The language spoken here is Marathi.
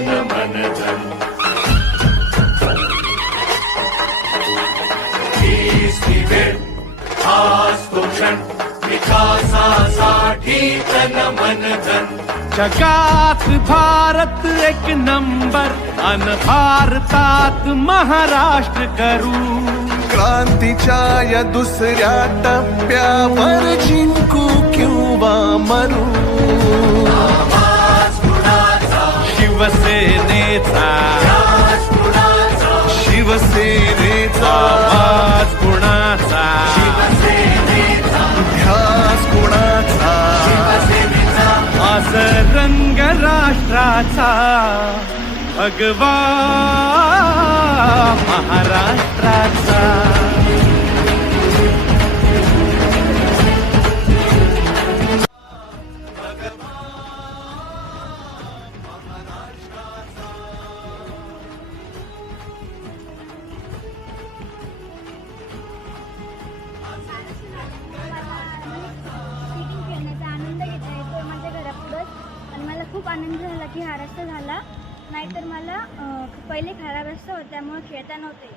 तन मन धन। 30वी वेळ आज तो क्षण विकासासाठी तन मन धन। जगात भारत एक नंबर अन भारतात महाराष्ट्र करू। क्रांतीच्या या दुसऱ्या टप्प्यावर जिंकू किंवा मरू। आवाज कुणाचा शिवसेनेचा शिवसेनेचा आवाज कुणाचा शिवसेनेचा ध्यास कुणाचा आज रंग राष्ट्राचा भगवा महाराष्ट्राचा। आनंद घेता येतो माझ्या घरापुढंच आणि मला खूप आनंद झाला की हा रस्ता झाला, नाहीतर मला पहिले खराब रस्ता होता त्यामुळे खेळता नव्हते।